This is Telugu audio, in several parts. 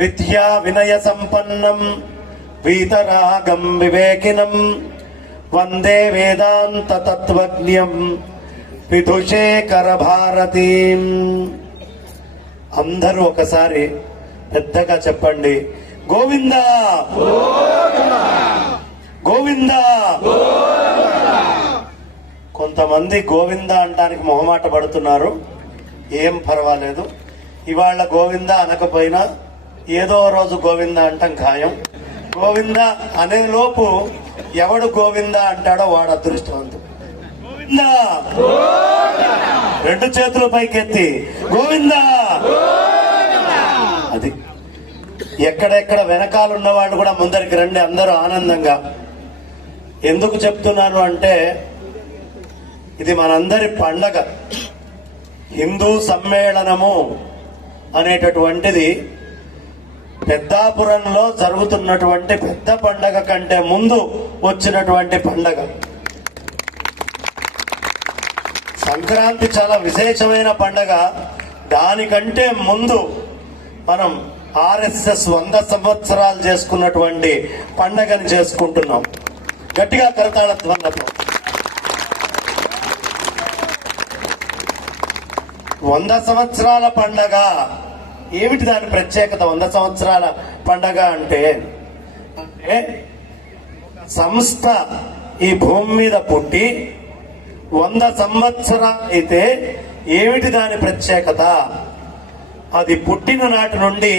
విద్యా వినయ సంపన్నం వీతరాగం వివేకినం వందే వేదాంత తత్వజ్ఞం విధుశేఖర భారతీం. అందరూ ఒకసారి పెద్దగా చెప్పండి, గోవిందా గోవిందా. కొంతమంది గోవిందా అంటానికి మొహమాట పడుతున్నారు. ఏం పర్వాలేదు, ఇవాళ గోవిందా అనకపోయినా ఏదో రోజు గోవిందా అంటాం ఖాయం. గోవిందా అనే లోపు ఎవడు గోవిందా అంటాడో వాడు అదృష్టవంతుడు. గోవిందా రెండు చేతుల పైకెత్తి గోవిందా. అది ఎక్కడెక్కడ వెనకాల ఉన్న వాళ్ళు కూడా ముందరికి రండి అందరూ ఆనందంగా. ఎందుకు చెప్తున్నాను అంటే ఇది మనందరి పండగ. హిందూ సమ్మేళనము అనేటటువంటిది పెద్దాపురంలో జరుగుతున్నటువంటి పెద్ద పండగ కంటే ముందు వచ్చినటువంటి పండగ. సంక్రాంతి చాలా విశేషమైన పండగ. దానికంటే ముందు మనం ఆర్ఎస్ఎస్ 100 సంవత్సరాలు చేసుకున్నటువంటి పండగని చేసుకుంటున్నాం. గట్టిగా కరతాళ ధ్వనులతో 100 సంవత్సరాల పండగ. ఏమిటి దాని ప్రత్యేకత? 100 సంవత్సరాల పండగ అంటే సంస్థ ఈ భూమి మీద పుట్టి 100 సంవత్సరాలు అయితే ఏమిటి దాని ప్రత్యేకత? అది పుట్టిన నాటి నుండి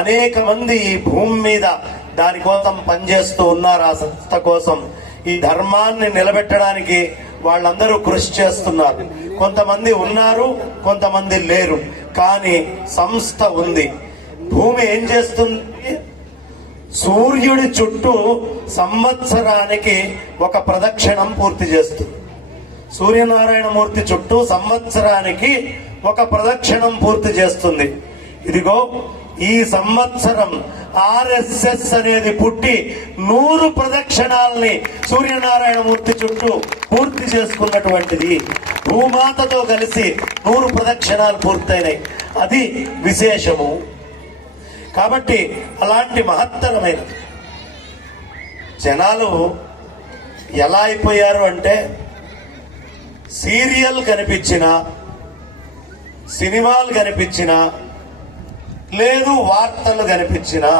అనేక మంది ఈ భూమి మీద దానికోసం పనిచేస్తూ ఉన్నారు. ఆ సంస్థ కోసం, ఈ ధర్మాన్ని నిలబెట్టడానికి వాళ్ళందరూ కృషి చేస్తున్నారు. కొంతమంది ఉన్నారు, కొంతమంది లేరు, కానీ సంస్థ ఉంది. భూమి ఏం చేస్తుంది? సూర్యుడి చుట్టూ సంవత్సరానికి ఒక ప్రదక్షిణం పూర్తి చేస్తుంది. సూర్యనారాయణమూర్తి చుట్టూ సంవత్సరానికి ఒక ప్రదక్షిణం పూర్తి చేస్తుంది. ఇదిగో ఈ సంవత్సరం ఆర్ఎస్ఎస్ అనేది పుట్టి 100 ప్రదక్షిణాలని సూర్యనారాయణమూర్తి చుట్టూ పూర్తి చేసుకున్నటువంటిది. భూమాతతో కలిసి 100 ప్రదక్షిణాలు పూర్తయినాయి. అది విశేషము. కాబట్టి అలాంటి మహత్తరమైన జనాలు ఎలా అయిపోయారు అంటే, సీరియల్ కనిపించినా, సినిమాలు కనిపించినా, లేదు వార్తలు కనిపించినా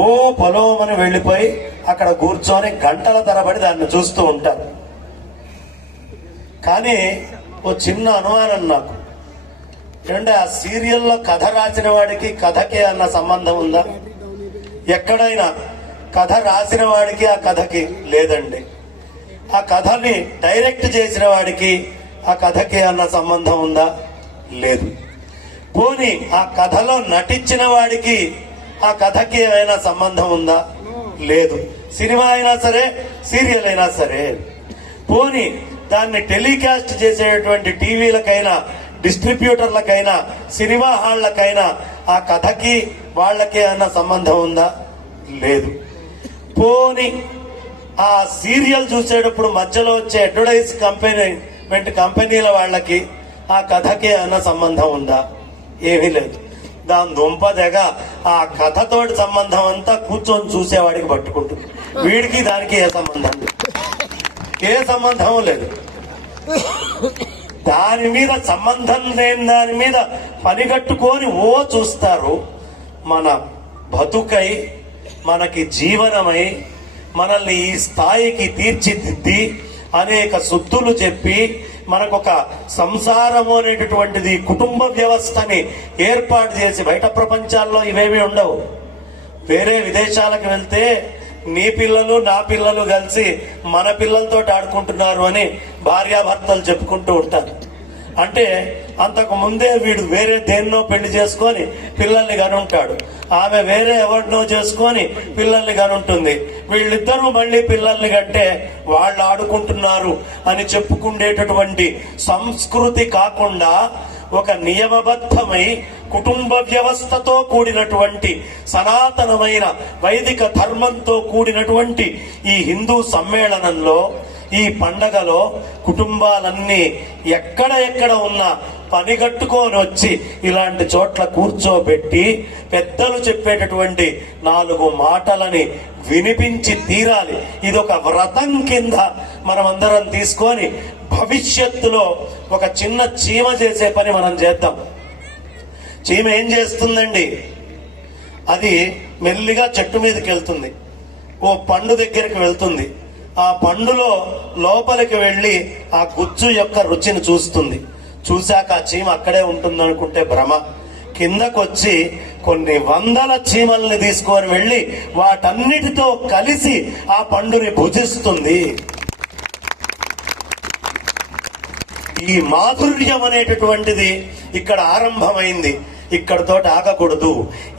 ఓ పొలోమని వెళ్ళిపోయి అక్కడ కూర్చొని గంటల తరబడి దాన్ని చూస్తూ ఉంటారు. కానీ ఓ చిన్న అనుమానం నాకు, ఏమంటే ఆ సీరియల్లో కథ రాసిన వాడికి కథకే అన్న సంబంధం ఉందా? ఎక్కడైనా కథ రాసిన వాడికి ఆ కథకి లేదండి. ఆ కథని డైరెక్ట్ చేసిన వాడికి ఆ కథకి అన్న సంబంధం ఉందా? లేదు. పోనీ ఆ కథలో నటించిన వాడికి ఆ కథకి ఏమైనా సంబంధం ఉందా? లేదు. సినిమా అయినా సరే, సీరియల్ అయినా సరే. పోనీ దాన్ని టెలికాస్ట్ చేసేటువంటి టీవీలకైనా, డిస్ట్రిబ్యూటర్లకైనా, సినిమా హాళ్లకైనా ఆ కథకి వాళ్ళకి అన్న సంబంధం ఉందా? లేదు. పోనీ ఆ సీరియల్ చూసేటప్పుడు మధ్యలో వచ్చే అడ్వర్టైజ్మెంట్ కంపెనీల వాళ్ళకి ఆ కథకి అన్న సంబంధం ఉందా? ఏమీ లేదు. దాని దుంపదగా ఆ కథతోటి సంబంధం అంతా కూర్చొని చూసేవాడికి పట్టుకుంటుంది. వీడికి దానికి ఏ సంబంధం లేదు, ఏ సంబంధం లేదు. దాని మీద సంబంధం లేని దాని మీద పనిగట్టుకొని ఓ చూస్తారు. మన బతుకై, మనకి జీవనమై, మనల్ని ఈ స్థాయికి తీర్చిదిద్ది అనేక శుద్ధులు చెప్పి మనకొక సంసారము అనేటటువంటిది కుటుంబ వ్యవస్థని ఏర్పాటు చేసి, బయట ప్రపంచాల్లో ఇవేమీ ఉండవు. వేరే విదేశాలకు వెళ్తే నీ పిల్లలు నా పిల్లలు కలిసి మన పిల్లలతో ఆడుకుంటున్నారు అని భార్యాభర్తలు చెప్పుకుంటూ ఉంటారు. అంటే అంతకు ముందే వీడు వేరే దేన్నో పెళ్లి చేసుకొని పిల్లల్ని కనుంటాడు, ఆమె వేరే ఎవరినో చేసుకొని పిల్లల్ని కనుంటుంది. వీళ్ళిద్దరూ మళ్ళీ పిల్లల్ని కంటే వాళ్ళు ఆడుకుంటున్నారు అని చెప్పుకునేటటువంటి సంస్కృతి కాకుండా ఒక నియమబద్ధమై కుటుంబ వ్యవస్థతో కూడినటువంటి సనాతనమైన వైదిక ధర్మంతో కూడినటువంటి ఈ హిందూ సమ్మేళనంలో, ఈ పండగలో కుటుంబాలన్నీ ఎక్కడ ఉన్నా పనిగట్టుకొని వచ్చి ఇలాంటి చోట్ల కూర్చోబెట్టి పెద్దలు చెప్పేటటువంటి 4 మాటలని వినిపించి తీరాలి. ఇదొక వ్రతం కింద మనమందరం తీసుకొని భవిష్యత్తులో ఒక చిన్న చీమ చేసే పని మనం చేద్దాం. చీమ ఏం చేస్తుందండి, అది మెల్లిగా చెట్టు మీదకి వెళ్తుంది, ఓ పండు దగ్గరికి వెళ్తుంది. ఆ పండులో లోపలికి వెళ్ళి ఆ గుజ్జు యొక్క రుచిని చూస్తుంది. చూశాక ఆ చీమ అక్కడే ఉంటుంది అనుకుంటే భ్రమ. కిందకొచ్చి కొన్ని వందల చీమల్ని తీసుకొని వెళ్ళి వాటన్నిటితో కలిసి ఆ పండుని భుజిస్తుంది. ఈ మాధుర్యం అనేటటువంటిది ఇక్కడ ఆరంభమైంది. ఇక్కడతో ఆగకూడదు.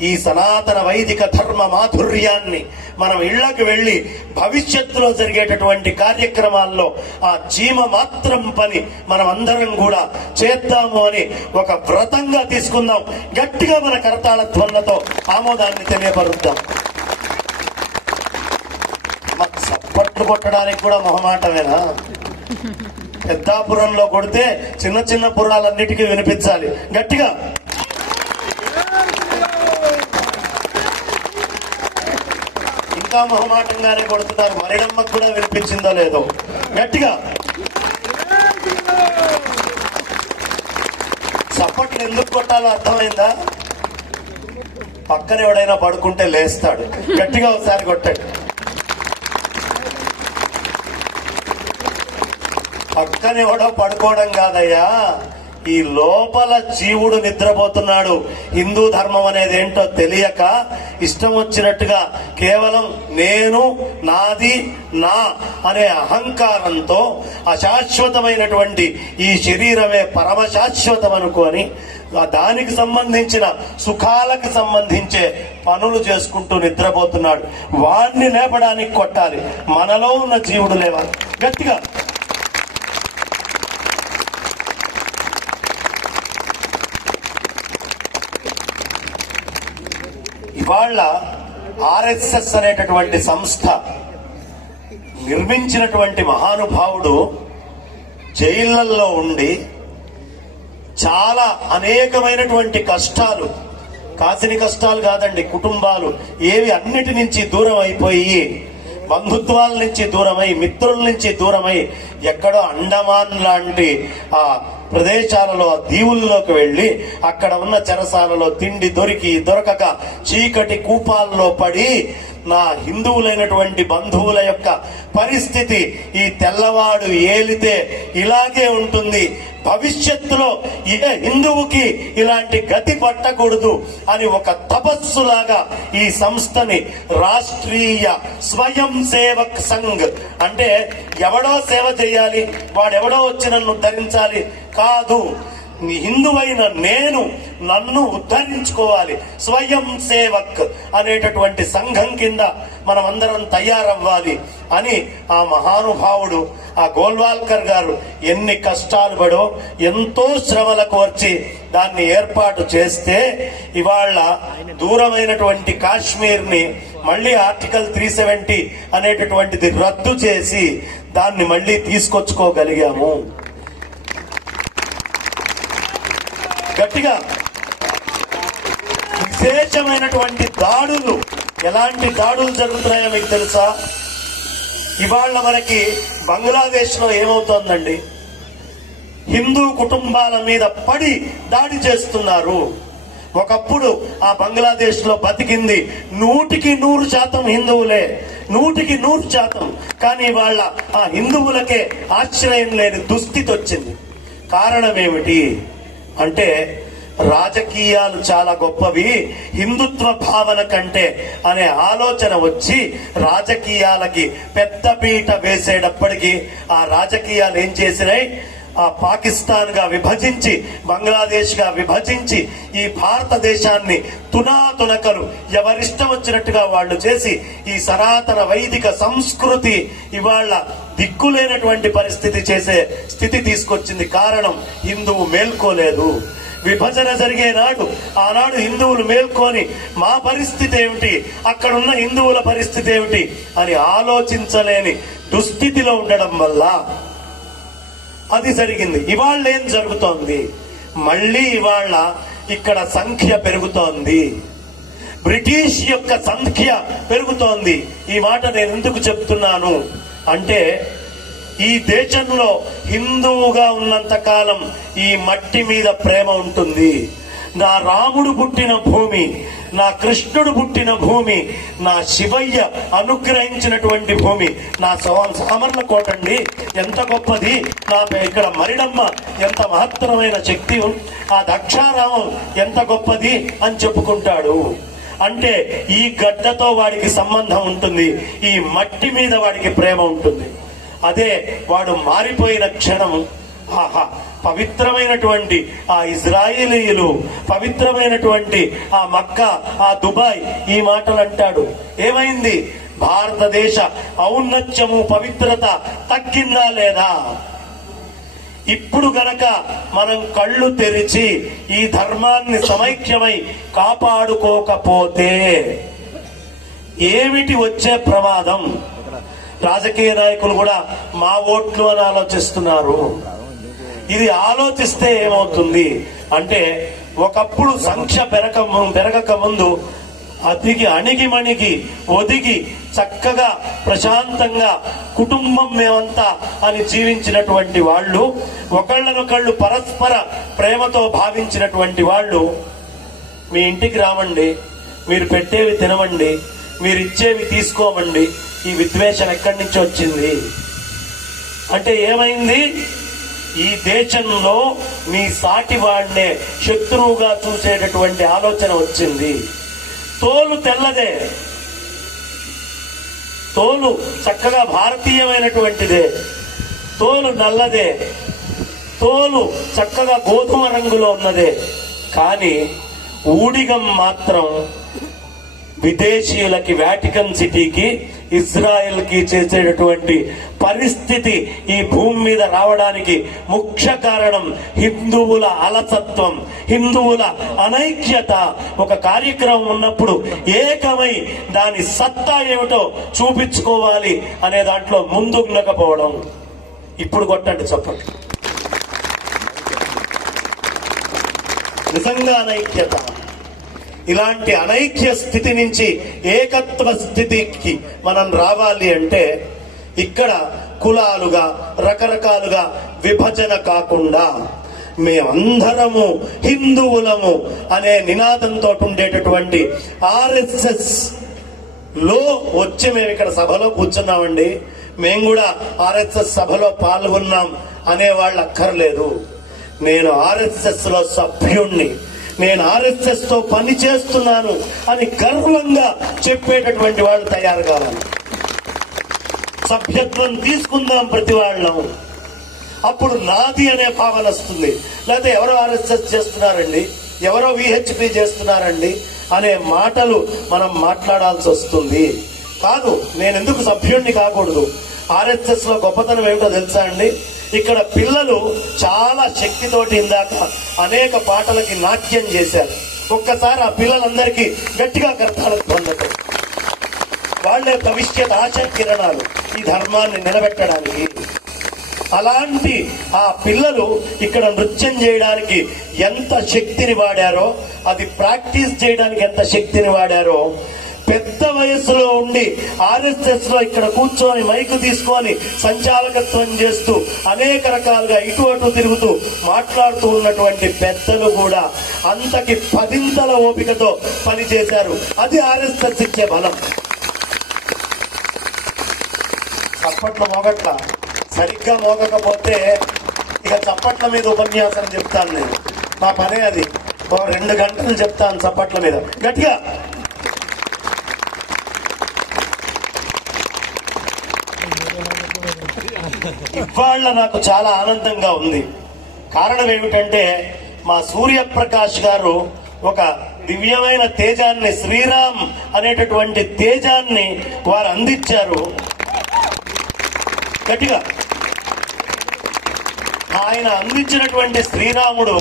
ఈ సనాతన వైదిక ధర్మ మాధుర్యాన్ని మనం ఇళ్లకు వెళ్ళి భవిష్యత్తులో జరిగేటటువంటి కార్యక్రమాల్లో ఆ చీమ మాత్రం పని మనం అందరం కూడా చేద్దాము అని ఒక వ్రతంగా తీసుకుందాం. గట్టిగా మన కరతాళ ధ్వనులతో ఆమోదాన్ని తెలియపరుద్దాం. మాకు చప్పట్లు కొట్టడానికి కూడా మొహమాటమేనా? పెద్దాపురంలో కొడితే చిన్న చిన్న పురాలన్నిటికీ వినిపించాలి గట్టిగా. ఇంకా మొహమాటంగానే కొడుతున్నారు. మరిడమ్మకు కూడా వినిపించిందో లేదో గట్టిగా. చప్పట్లు ఎందుకు కొట్టాలో అర్థమైందా? పక్కన ఎవడైనా పడుకుంటే లేస్తాడు. గట్టిగా ఒకసారి కొట్టండి. పక్కన ఎవడో పడుకోవడం కాదయ్యా, ఈ లోపల జీవుడు నిద్రపోతున్నాడు. హిందూ ధర్మం అనేది ఏంటో తెలియక ఇష్టం వచ్చినట్టుగా కేవలం నేను, నాది, నా అనే అహంకారంతో అశాశ్వతమైనటువంటి ఈ శరీరమే పరమ శాశ్వతం అనుకొని దానికి సంబంధించిన సుఖాలకు సంబంధించే పనులు చేసుకుంటూ నిద్రపోతున్నాడు. వాడిని లేపడానికి కొట్టాలి. మనలో ఉన్న జీవుడు లేవాలి గట్టిగా. ఇవాళ ఆర్ఎస్ఎస్ అనేటటువంటి సంస్థ నిర్మించినటువంటి మహానుభావుడు జైళ్లలో ఉండి చాలా అనేకమైనటువంటి కష్టాలు, కాసిని కష్టాలు కాదండి, కుటుంబాలు ఏవి అన్నిటి నుంచి దూరం అయిపోయి, బంధుత్వాల నుంచి దూరమై, మిత్రుల నుంచి దూరమై ఎక్కడో అండమాన్ లాంటి ఆ ప్రదేశాలలో, దీవుల్లోకి వెళ్ళి అక్కడ ఉన్న చెరసాలలో తిండి దొరకక చీకటి కూపాల్లో పడి నా హిందువులైనటువంటి బంధువుల యొక్క పరిస్థితి ఈ తెల్లవాడు ఏలితే ఇలాగే ఉంటుంది, భవిష్యత్తులో ఏ హిందువుకి ఇలాంటి గతి పట్టకూడదు అని ఒక తపస్సులాగా ఈ సంస్థని రాష్ట్రీయ స్వయం సేవక్ సంఘ్, అంటే ఎవడో సేవ చేయాలి, వాడెవడో వచ్చి నన్ను ఉద్ధరించాలి కాదు, హిందువైన నేను నన్ను ఉద్ధరించుకోవాలి, స్వయం సేవక్ అనేటటువంటి సంఘం కింద మనం అందరం తయారవ్వాలి అని ఆ మహానుభావుడు ఆ గోల్వాల్కర్ గారు ఎన్ని కష్టాలు పడో, ఎంతో శ్రమల కోర్చి దాన్ని ఏర్పాటు చేస్తే ఇవాళ దూరమైనటువంటి కాశ్మీర్ ని మళ్ళీ ఆర్టికల్ 370 అనేటటువంటిది రద్దు చేసి దాన్ని మళ్ళీ తీసుకొచ్చుకోగలిగాము. గట్టిగా విశేషమైనటువంటి దాడులు, ఎలాంటి దాడులు జరుగుతున్నాయో మీకు తెలుసా? ఇవాళ మనకి బంగ్లాదేశ్ లో ఏమవుతోందండి, హిందూ కుటుంబాల మీద పడి దాడి చేస్తున్నారు. ఒకప్పుడు ఆ బంగ్లాదేశ్ లో బతికింది 100% హిందువులే, 100%. కానీ వాళ్ళ ఆ హిందువులకే ఆశ్రయం లేని దుస్థితి వచ్చింది. కారణం ఏమిటి అంటే రాజకీయాలు చాలా గొప్పవి, హిందుత్వ భావన కంటే అనే ఆలోచన వచ్చి రాజకీయాలకి పెద్ద పీట వేసేటప్పటికీ ఆ రాజకీయాలు ఏం చేసినాయి, ఆ పాకిస్తాన్ గా విభజించి, బంగ్లాదేశ్ గా విభజించి ఈ భారతదేశాన్ని తునాతునకలు ఎవరిష్టం వచ్చినట్టుగా వాళ్ళు చేసి ఈ సనాతన వైదిక సంస్కృతి ఇవాళ దిక్కులేనటువంటి పరిస్థితి చేసే స్థితి తీసుకొచ్చింది. కారణం హిందువు మేల్కోలేదు. విభజన జరిగే నాడు ఆనాడు హిందువులు మేల్కొని మా పరిస్థితి ఏమిటి, అక్కడున్న హిందువుల పరిస్థితి ఏమిటి అని ఆలోచించలేని దుస్థితిలో ఉండడం వల్ల అది జరిగింది. ఇవాళ ఏం జరుగుతోంది, మళ్ళీ ఇవాళ ఇక్కడ సంఖ్య పెరుగుతోంది, బ్రిటిష్ యొక్క సంఖ్య పెరుగుతోంది. ఈ మాట నేను ఎందుకు చెప్తున్నాను అంటే, ఈ దేశంలో హిందువుగా ఉన్నంత కాలం ఈ మట్టి మీద ప్రేమ ఉంటుంది. నా రాముడు పుట్టిన భూమి, నా కృష్ణుడు పుట్టిన భూమి, నా శివయ్య అనుగ్రహించినటువంటి భూమి, నా సామర్లకోట అండి ఎంత గొప్పది, నా ఇక్కడ మరిడమ్మ ఎంత మహత్తరమైన శక్తి, ఆ దక్షారామం ఎంత గొప్పది అని చెప్పుకుంటాడు. అంటే ఈ గడ్డతో వాడికి సంబంధం ఉంటుంది, ఈ మట్టి మీద వాడికి ప్రేమ ఉంటుంది. అదే వాడు మారిపోయిన క్షణం, ఆహా పవిత్రమైనటువంటి ఆ ఇజ్రాయేలీయులు, పవిత్రమైనటువంటి ఆ మక్కా, ఆ దుబాయ్, ఈ మాటలు అంటాడు. ఏమైంది? భారతదేశ ఔన్నత్యము, పవిత్రత తగ్గిందా లేదా? ఇప్పుడు గనక మనం కళ్ళు తెరిచి ఈ ధర్మాన్ని సమైక్యమై కాపాడుకోకపోతే ఏమిటి వచ్చే ప్రమాదం? రాజకీయ నాయకులు కూడా మా ఓట్లు అని ఆలోచిస్తున్నారు. ఇది ఆలోచిస్తే ఏమవుతుంది అంటే, ఒకప్పుడు సంఖ్య పెరగక ముందు అణిగిమణిగి ఒదిగి చక్కగా ప్రశాంతంగా కుటుంబం మేమంతా అని జీవించినటువంటి వాళ్ళు, ఒకళ్ళనొకళ్ళు పరస్పర ప్రేమతో భావించినటువంటి వాళ్ళు, మీ ఇంటికి రామండి, మీరు పెట్టేవి తినమండి, మీరు ఇచ్చేవి తీసుకోమండి, ఈ విద్వేషం ఎక్కడి నుంచి వచ్చింది అంటే ఏమైంది? ఈ దేశంలో మీ సాటి వాడినే శత్రువుగా చూసేటటువంటి ఆలోచన వచ్చింది. తోలు తెల్లదే, తోలు చక్కగా భారతీయమైనటువంటిదే, తోలు నల్లదే, తోలు చక్కగా గోధుమ రంగులో ఉన్నదే, కానీ ఊడిగం మాత్రం విదేశీయులకి, వాటికన్ సిటీకి, ఇజ్రాయెల్ కి చేసేటటువంటి పరిస్థితి ఈ భూమి మీద రావడానికి ముఖ్య కారణం హిందువుల అలసత్వం, హిందువుల అనైక్యత. ఒక కార్యక్రమం ఉన్నప్పుడు ఏకమై దాని సత్తా ఏమిటో చూపించుకోవాలి అనే దాంట్లో ముందుండకపోవడం. ఇప్పుడు కొట్టండి చప్పట్లు. నిజంగా అనైక్యత. ఇలాంటి అనైక్య స్థితి నుంచి ఏకత్వ స్థితికి మనం రావాలి అంటే ఇక్కడ కులాలుగా రకరకాలుగా విభజన కాకుండా మేమందరము హిందువులము అనే నినాదంతో ఉండేటటువంటి ఆర్ఎస్ఎస్ లో వచ్చి మేము ఇక్కడ సభలో కూర్చున్నామండి, మేము కూడా ఆర్ఎస్ఎస్ సభలో పాల్గొన్నాం అనే వాళ్ళు అక్కర్లేదు. నేను ఆర్ఎస్ఎస్ లో సభ్యుణ్ణి, నేను ఆర్ఎస్ఎస్ తో పని చేస్తున్నాను అని గర్వంగా చెప్పేటటువంటి వాళ్ళు తయారు కావాలి. సభ్యత్వం తీసుకుందాం ప్రతి వాళ్ళం, అప్పుడు నాది అనే భావన వస్తుంది. లేకపోతే ఎవరో ఆర్ఎస్ఎస్ చేస్తున్నారండి, ఎవరో విహెచ్పి చేస్తున్నారండి అనే మాటలు మనం మాట్లాడాల్సి వస్తుంది. కాదు, నేను ఎందుకు సభ్యుణ్ణి కాకూడదు? ఆర్ఎస్ఎస్ లో గొప్పతనం ఏమిటో తెలుసా అండి? ఇక్కడ పిల్లలు చాలా శక్తితోటి ఇందాక అనేక పాటలకి నాట్యం చేశారు. ఒక్కసారి ఆ పిల్లలందరికీ గట్టిగా కర్తాలకు పొందటం, వాళ్లే భవిష్యత్ ఆశా కిరణాలు ఈ ధర్మాన్ని నిలబెట్టడానికి. అలాంటి ఆ పిల్లలు ఇక్కడ నృత్యం చేయడానికి ఎంత శక్తిని వాడారో, అది ప్రాక్టీస్ చేయడానికి ఎంత శక్తిని వాడారో, పెద్ద వయసులో ఉండి ఆర్ఎస్ఎస్ లో ఇక్కడ కూర్చొని మైకు తీసుకొని సంచాలకత్వం చేస్తూ అనేక రకాలుగా ఇటు అటు తిరుగుతూ మాట్లాడుతూ ఉన్నటువంటి పెద్దలు కూడా అంతకి 10ంతల ఓపికతో పనిచేశారు. అది ఆర్ఎస్ఎస్ ఇచ్చే బలం. చప్పట్ల మోగట్ల సరిగ్గా మోగకపోతే ఇక చప్పట్ల మీద ఉపన్యాసం చెప్తాను నేను. మా పనే అది. 2 గంటలు చెప్తాను చప్పట్ల మీద గట్టిగా. ఇవాళ నాకు చాలా ఆనందంగా ఉంది. కారణం ఏమిటంటే, మా సూర్యప్రకాష్ గారు ఒక దివ్యమైన తేజాన్ని, శ్రీరామ్ అనేటటువంటి తేజాన్ని వారు అందించారు. గట్టిగా. ఆయన అందించినటువంటి శ్రీరాముడు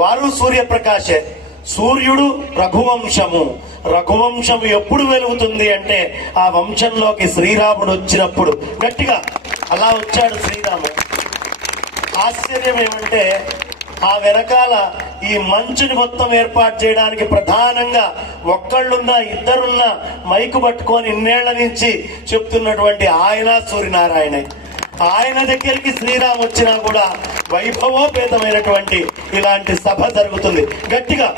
వారు సూర్యప్రకాశే. సూర్యుడు రఘువంశము. రఘువంశము ఎప్పుడు వెలుగుతుంది అంటే ఆ వంశంలోకి శ్రీరాముడు వచ్చినప్పుడు. గట్టిగా. అలా వచ్చాడు శ్రీరాముడు. ఆశ్చర్యం ఏమంటే ఆ వెనకాల ఈ మంచుని మొత్తం ఏర్పాటు చేయడానికి ప్రధానంగా ఒక్కళ్ళున్నా ఇద్దరున్నా మైకు పట్టుకొని ఇన్నేళ్ల నుంచి చెప్తున్నటువంటి ఆయన సూర్యనారాయణ. ఆయన దగ్గరికి శ్రీరామ్ వచ్చినా కూడా వైభవోపేతమైనటువంటి ఇలాంటి సభ జరుగుతుంది. గట్టిగా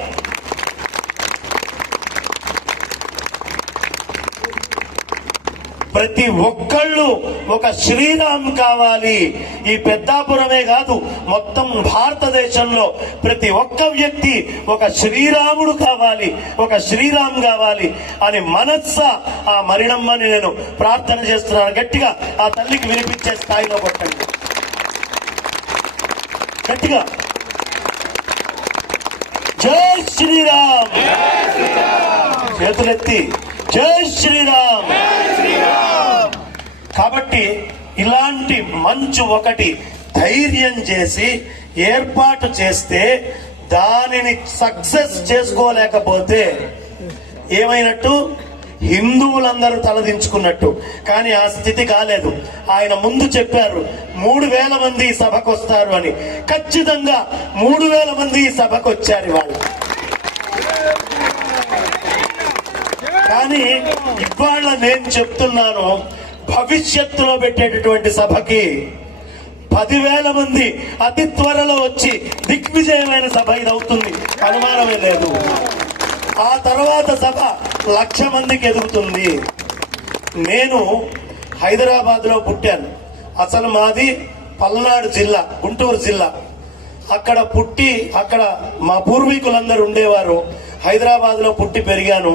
ప్రతి ఒక్కళ్ళు ఒక శ్రీరామ్ కావాలి. ఈ పెద్దాపురమే కాదు, మొత్తం భారతదేశంలో ప్రతి ఒక్క వ్యక్తి ఒక శ్రీరాముడు కావాలి, ఒక శ్రీరామ్ కావాలి అని మనస్స ఆ మరిడమ్మని నేను ప్రార్థన చేస్తున్నాను. గట్టిగా ఆ తల్లికి వినిపించే స్థాయిలో కొట్టండి. గట్టిగా జై శ్రీరామ్, చేతులెత్తి జై శ్రీరామ్. కాబట్టి ఇలాంటి మంచు ఒకటి ధైర్యం చేసి ఏర్పాటు చేస్తే దానిని సక్సెస్ చేసుకోలేకపోతే ఏమైనట్టు? హిందువులందరూ తలదించుకున్నట్టు. కానీ ఆ స్థితి కాలేదు. ఆయన ముందు చెప్పారు 3000 మంది ఈ సభకు వస్తారు అని. ఖచ్చితంగా 3000 మంది ఈ సభకు వచ్చారు వాళ్ళు. కానీ ఇవాళ నేను చెప్తున్నాను, భవిష్యత్తులో పెట్టేటటువంటి సభకి 10,000 మంది అతి త్వరలో వచ్చి దిగ్విజయమైన సభ ఇది అవుతుంది, అనుమానమే లేదు. ఆ తర్వాత సభ 1,00,000 మందికి ఎదుగుతుంది. నేను హైదరాబాద్ లో పుట్టాను. అసలు మాది పల్నాడు జిల్లా, గుంటూరు జిల్లా. అక్కడ పుట్టి అక్కడ మా పూర్వీకులందరూ ఉండేవారు. హైదరాబాద్ లో పుట్టి పెరిగాను.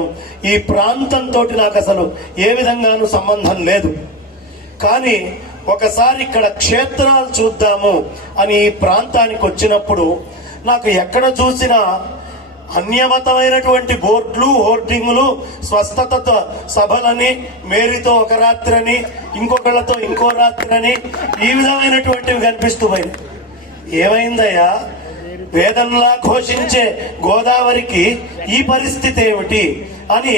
ఈ ప్రాంతంతో నాకు అసలు ఏ విధంగానూ సంబంధం లేదు. కానీ ఒకసారి ఇక్కడ క్షేత్రాలు చూద్దాము అని ఈ ప్రాంతానికి వచ్చినప్పుడు నాకు ఎక్కడ చూసినా అన్యమతమైనటువంటి బోర్డులు, హోర్డింగులు, స్వస్థత సభలని, మేరీతో ఒక రాత్రని, ఇంకొకళ్ళతో ఇంకో రాత్రని, ఈ విధమైనటువంటివి కనిపిస్తూ పోయినాయి. ఏమైందయ్యా, వేదంలా ఘోషించే గోదావరికి ఈ పరిస్థితి ఏమిటి అని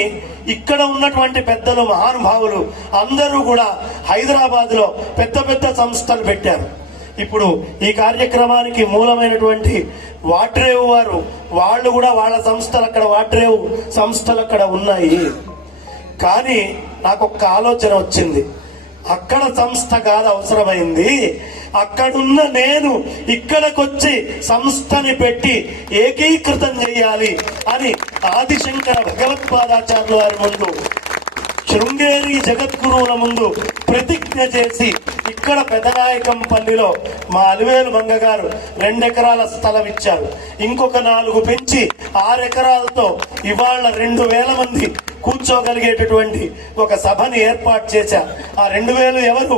ఇక్కడ ఉన్నటువంటి పెద్దలు, మహానుభావులు అందరూ కూడా హైదరాబాద్ లో పెద్ద పెద్ద సంస్థలు పెట్టారు. ఇప్పుడు ఈ కార్యక్రమానికి మూలమైనటువంటి వాట్రేవు వారు, వాళ్ళు కూడా వాళ్ళ సంస్థలు అక్కడ, వాట్రేవు సంస్థలు అక్కడ ఉన్నాయి. కానీ నాకు ఒక ఆలోచన వచ్చింది. అక్కడ సంస్థ కాదు అవసరమైంది, అక్కడున్న నేను ఇక్కడికొచ్చి సంస్థని పెట్టి ఏకీకృతం చేయాలి అని ఆదిశంకర భగవత్పాదాచార్యుల వారి ముందు, శృంగేరి జగద్గురువుల ముందు ప్రతిజ్ఞ చేసి ఇక్కడ పెదనాయకంపల్లిలో మా అలివేలు మంగ గారు 2 ఎకరాల స్థలం ఇచ్చారు. ఇంకొక 4 పెంచి 6 ఎకరాలతో ఇవాళ 2,000 మంది కూర్చోగలిగేటటువంటి ఒక సభని ఏర్పాటు చేశా. ఆ 2,000 ఎవరు?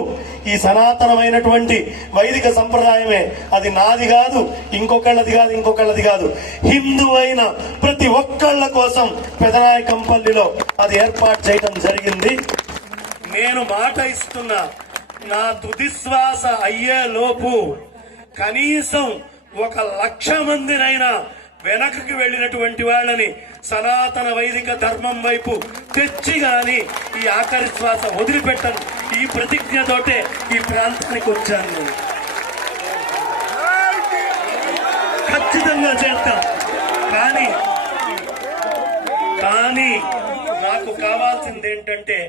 ఈ సనాతనమైనటువంటి వైదిక సంప్రదాయమే. అది నాది కాదు, ఇంకొకళ్ళది కాదు, ఇంకొకళ్ళది కాదు. హిందువైన ప్రతి ఒక్కళ్ళ కోసం పెదనాయకంపల్లిలో అది ఏర్పాటు చేయడం జరిగింది. నేను మాట ఇస్తున్నా, నా తుదిశ్వాస అయ్యే లోపు కనీసం 1,00,000 మందినైనా వెనకకి వెళ్ళినటువంటి వాళ్ళని సనాతన వైదిక ధర్మం వైపు తెచ్చి గాని ఈ ఆఖరి శ్వాస వదిలిపెట్టను. ఈ ప్రతిజ్ఞతోటే ఈ ప్రాంతానికి వచ్చాను. ఖచ్చితంగా చేస్తాం. కానీ నాకు కావాల్సింది ఏంటంటే,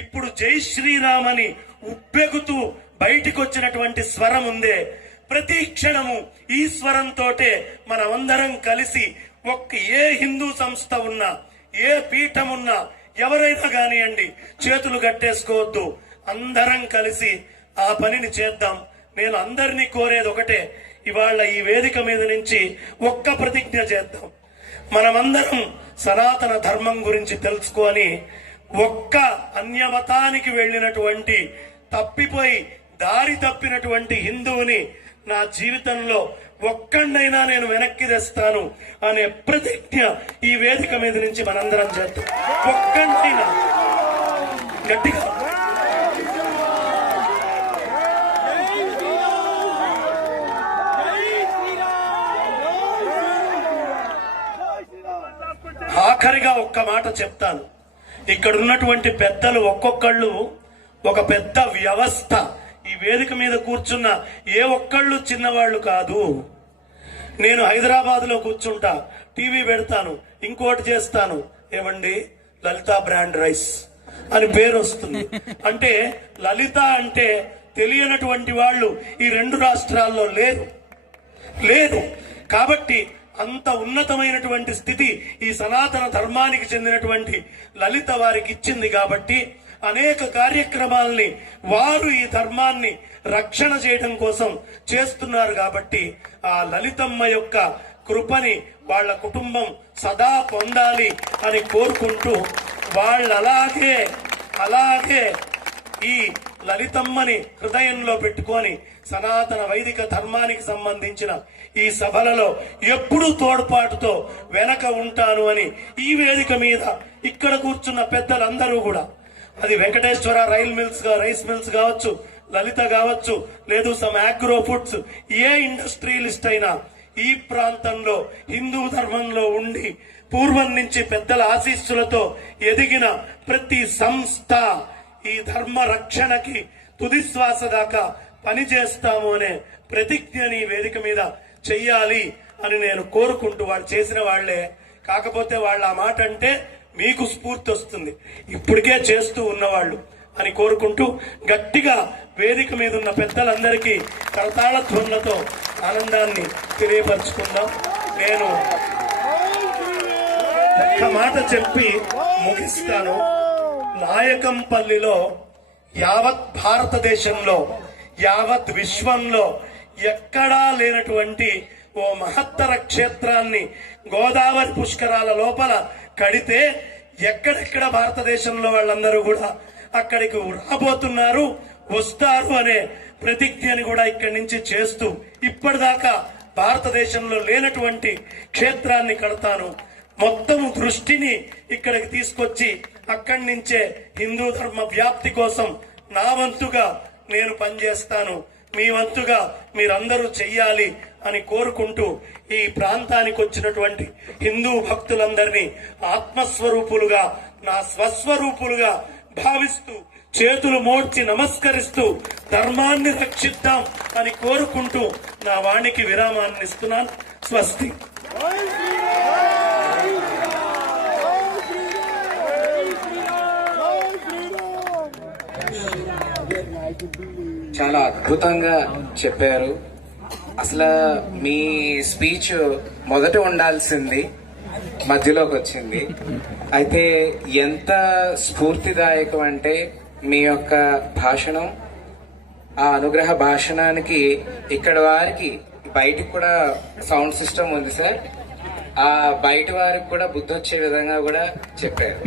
ఇప్పుడు జై శ్రీరామ్ అని ఉబ్బెగుతూ బయటికి వచ్చినటువంటి స్వరం ఉందే, ప్రతి క్షణము ఈ స్వరంతోటే మనమందరం కలిసి ఏ హిందూ సంస్థ ఉన్నా, ఏ పీఠం ఉన్నా, ఎవరైనా కానివ్వండి, చేతులు కట్టేసుకోవద్దు, అందరం కలిసి ఆ పనిని చేద్దాం. నేను అందరినీ కోరేది ఒకటే, ఇవాళ ఈ వేదిక మీద నుంచి ఒక్క ప్రతిజ్ఞ చేద్దాం. మనమందరం సనాతన ధర్మం గురించి తెలుసుకొని ఒక్క అన్యమతానికి వెళ్ళినటువంటి, తప్పిపోయి దారి తప్పినటువంటి హిందువుని నా జీవితంలో ఒక్కడైనా నేను వెనక్కి తెస్తాను అనే ప్రతిజ్ఞ ఈ వేదిక మీద నుంచి మనందరం చేద్దాం. ఒక్కడైనా గట్టిగా ఆఖరిగా ఒక్క మాట చెప్తాను. ఇక్కడ ఉన్నటువంటి పెద్దలు ఒక్కొక్కళ్ళు ఒక పెద్ద వ్యవస్థ. ఈ వేదిక మీద కూర్చున్న ఏ ఒక్కళ్ళు చిన్నవాళ్లు కాదు. నేను హైదరాబాద్ లో కూర్చుంటా, టీవీ పెడతాను, ఇంకోటి చేస్తాను, ఏమండి లలిత బ్రాండ్ రైస్ అని పేరు వస్తుంది. అంటే లలిత అంటే తెలియనటువంటి వాళ్ళు ఈ 2 రాష్ట్రాల్లో లేదు. కాబట్టి అంత ఉన్నతమైనటువంటి స్థితి ఈ సనాతన ధర్మానికి చెందినటువంటి లలిత వారికి ఇచ్చింది. కాబట్టి అనేక కార్యక్రమాల్ని వారు ఈ ధర్మాన్ని రక్షణ చేయడం కోసం చేస్తున్నారు. కాబట్టి ఆ లలితమ్మ యొక్క కృపని వాళ్ళ కుటుంబం సదా పొందాలి అని కోరుకుంటూ, వాళ్ళు అలాగే ఈ లలితమ్మని హృదయంలో పెట్టుకొని సనాతన వైదిక ధర్మానికి సంబంధించిన ఈ సభలలో ఎప్పుడూ తోడ్పాటుతో వెనక ఉంటాను అని ఈ వేదిక మీద ఇక్కడ కూర్చున్న పెద్దలందరూ కూడా, అది వెంకటేశ్వర రైస్ మిల్స్ కావచ్చు, లలిత కావచ్చు, లేదు సమ్ ఆగ్రో ఫుడ్స్, ఏ ఇండస్ట్రియలిస్ట్ అయినా ఈ ప్రాంతంలో హిందూ ధర్మంలో ఉండి పూర్వం నుంచి పెద్దల ఆశీస్సులతో ఎదిగిన ప్రతి సంస్థ ఈ ధర్మ రక్షణకి తుది శ్వాస దాకా పనిచేస్తాము అనే ప్రతిజ్ఞని వేదిక మీద చెయ్యాలి అని నేను కోరుకుంటూ, వాళ్ళు చేసిన వాళ్లే, కాకపోతే వాళ్ళు ఆ మాట అంటే మీకు స్ఫూర్తి వస్తుంది, ఇప్పటికే చేస్తూ ఉన్నవాళ్ళు అని కోరుకుంటూ, గట్టిగా వేదిక మీద ఉన్న పెద్దలందరికీ కరతాళ ధ్వనులతో ఆనందాన్ని తెలియపరుచుకుందాం. నేను ఒక్క మాట చెప్పి ముగిస్తాను. నాయకంపల్లిలో యావత్ భారతదేశంలో, యావత్ విశ్వంలో ఎక్కడా లేనటువంటి ఓ మహత్తర క్షేత్రాన్ని గోదావరి పుష్కరాల లోపల కడితే ఎక్కడెక్కడ భారతదేశంలో వాళ్ళందరూ కూడా అక్కడికి రాబోతున్నారు, వస్తారు అనే ప్రతిజ్ఞని కూడా ఇక్కడి నుంచి చేస్తూ, ఇప్పటిదాకా భారతదేశంలో లేనటువంటి క్షేత్రాన్ని కడతాను, మొత్తం దృష్టిని ఇక్కడికి తీసుకొచ్చి అక్కడి నుంచే హిందూ ధర్మ వ్యాప్తి కోసం నా వంతుగా నేను పనిచేస్తాను, మీ వంతుగా మీరందరూ చెయ్యాలి అని కోరుకుంటూ, ఈ ప్రాంతానికి వచ్చినటువంటి హిందూ భక్తులందరినీ ఆత్మస్వరూపులుగా, నా స్వస్వరూపులుగా భావిస్తూ, చేతులు మోడ్చి నమస్కరిస్తూ ధర్మాన్ని రక్షిద్దాం అని కోరుకుంటూ నా వాణికి విరామాన్ని ఇస్తున్నాను. స్వస్తి. చాలా అద్భుతంగా చెప్పారు. అసలు మీ స్పీచ్ మొదట ఉండాల్సింది మధ్యలోకి వచ్చింది. అయితే ఎంత స్ఫూర్తిదాయకం అంటే మీ యొక్క భాషణం, ఆ అనుగ్రహ భాషణానికి ఇక్కడ వారికి బయటికి కూడా సౌండ్ సిస్టమ్ ఉంది సార్, ఆ బయట వారికి కూడా బుద్ధి వచ్చే విధంగా కూడా చెప్పారు.